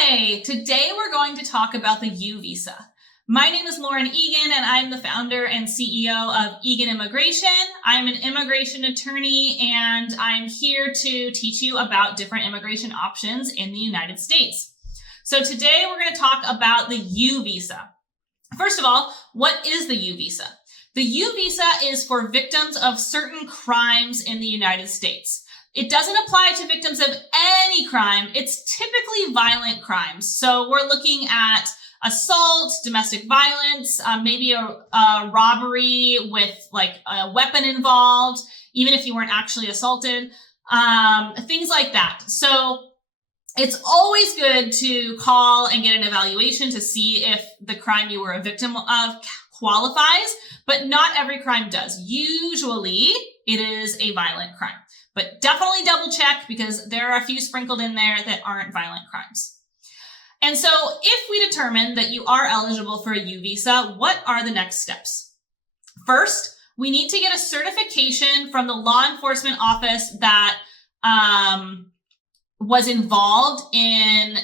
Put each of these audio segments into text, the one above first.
Hi, today we're going to talk about the U visa. My name is Lauren Egan and I'm the founder and CEO of Egan Immigration. I'm an immigration attorney and I'm here to teach you about different immigration options in the United States. So today we're going to talk about the U visa. First of all, what is the U visa? The U visa is for victims of certain crimes in the United States. It doesn't apply to victims of any crime. It's typically violent crimes. So we're looking at assault, domestic violence, maybe a robbery with like a weapon involved, even if you weren't actually assaulted, things like that. So it's always good to call and get an evaluation to see if the crime you were a victim of qualifies, but not every crime does. Usually it is a violent crime. But definitely double check because there are a few sprinkled in there that aren't violent crimes. And so if we determine that you are eligible for a U visa, what are the next steps? First, we need to get a certification from the law enforcement office that was involved in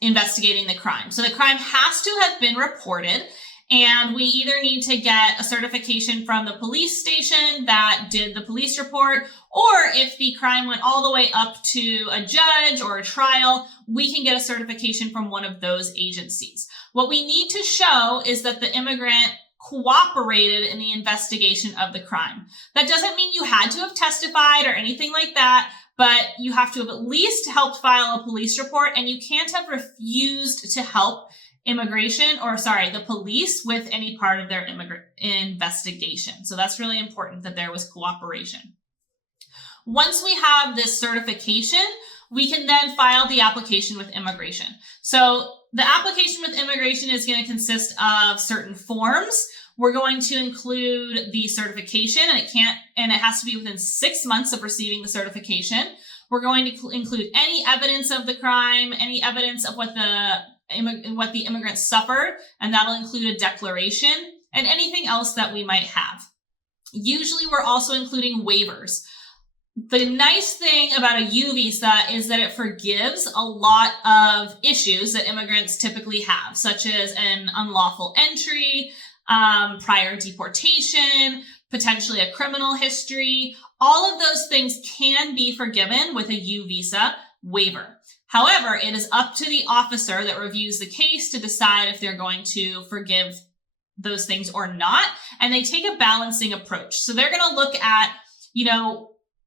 investigating the crime. So the crime has to have been reported. And we either need to get a certification from the police station that did the police report, or if the crime went all the way up to a judge or a trial, we can get a certification from one of those agencies. What we need to show is that the immigrant cooperated in the investigation of the crime. That doesn't mean you had to have testified or anything like that, but you have to have at least helped file a police report, and you can't have refused to help the police with any part of their investigation. So that's really important that there was cooperation. Once we have this certification, we can then file the application with immigration. So the application with immigration is going to consist of certain forms. We're going to include the certification, and it has to be within 6 months of receiving the certification. We're going to include any evidence of the crime, any evidence of what the immigrant suffered, and that'll include a declaration and anything else that we might have. Usually we're also including waivers. The nice thing about a U visa is that it forgives a lot of issues that immigrants typically have, such as an unlawful entry, prior deportation, potentially a criminal history. All of those things can be forgiven with a U visa waiver. However, it is up to the officer that reviews the case to decide if they're going to forgive those things or not. And they take a balancing approach. So they're going to look at,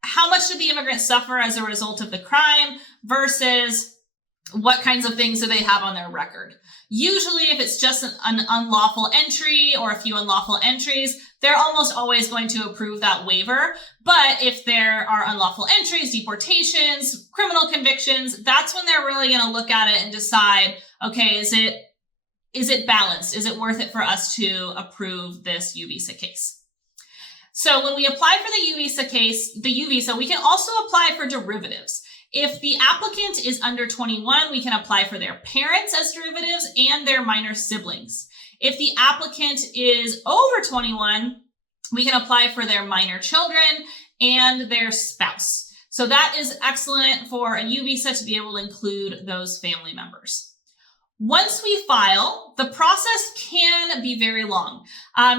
how much did the immigrant suffer as a result of the crime versus what kinds of things do they have on their record. Usually, if it's just an unlawful entry or a few unlawful entries, they're almost always going to approve that waiver. But if there are unlawful entries, deportations, criminal convictions, that's when they're really going to look at it and decide, okay, is it balanced? Is it worth it for us to approve this U visa case? So when we apply for the U visa, we can also apply for derivatives. If the applicant is under 21, we can apply for their parents as derivatives and their minor siblings. If the applicant is over 21, we can apply for their minor children and their spouse. So that is excellent for a U visa to be able to include those family members. Once we file, the process can be very long.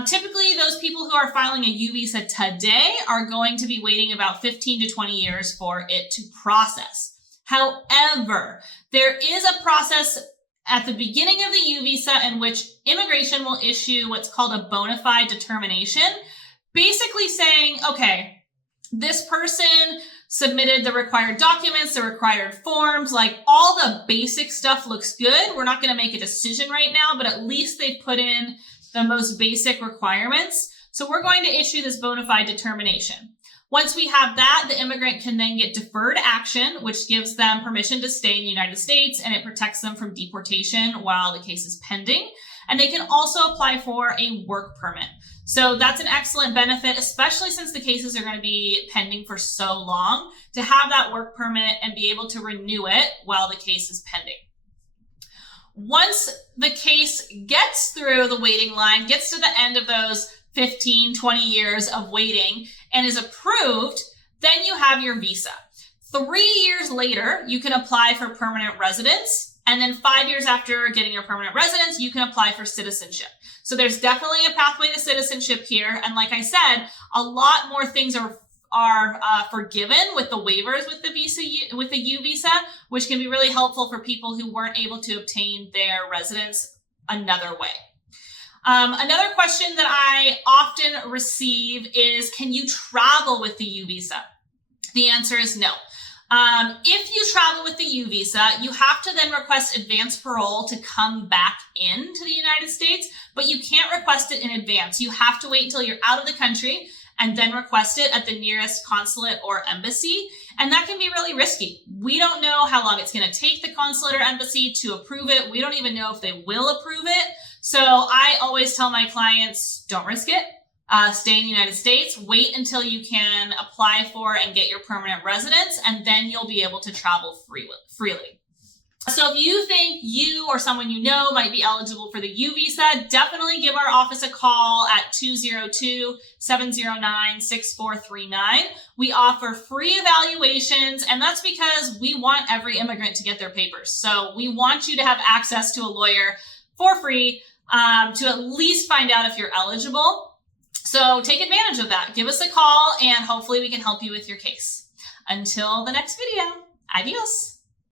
Typically, those people who are filing a U visa today are going to be waiting about 15 to 20 years for it to process. However, there is a process at the beginning of the U visa in which immigration will issue what's called a bona fide determination, basically saying, okay, this person submitted the required documents, the required forms, like all the basic stuff looks good. We're not going to make a decision right now, but at least they put in the most basic requirements. So we're going to issue this bona fide determination. Once we have that, the immigrant can then get deferred action, which gives them permission to stay in the United States, and it protects them from deportation while the case is pending. And they can also apply for a work permit. So that's an excellent benefit, especially since the cases are going to be pending for so long, to have that work permit and be able to renew it while the case is pending. Once the case gets through the waiting line, gets to the end of those 15, 20 years of waiting and is approved, then you have your visa. 3 years later, you can apply for permanent residence And then 5 years after getting your permanent residence, you can apply for citizenship. So there's definitely a pathway to citizenship here. And like I said, a lot more things are forgiven with the waivers with the U visa, which can be really helpful for people who weren't able to obtain their residence another way. Another question that I often receive is, can you travel with the U visa? The answer is no. If you travel with the U visa, you have to then request advance parole to come back into the United States, but you can't request it in advance. You have to wait until you're out of the country and then request it at the nearest consulate or embassy. And that can be really risky. We don't know how long it's going to take the consulate or embassy to approve it. We don't even know if they will approve it. So I always tell my clients, don't risk it. Stay in the United States, wait until you can apply for and get your permanent residence, and then you'll be able to travel freely. So if you think you or someone you know might be eligible for the U visa, definitely give our office a call at 202-709-6439. We offer free evaluations, and that's because we want every immigrant to get their papers. So we want you to have access to a lawyer for free to at least find out if you're eligible. So take advantage of that. Give us a call and hopefully we can help you with your case. Until the next video, adios.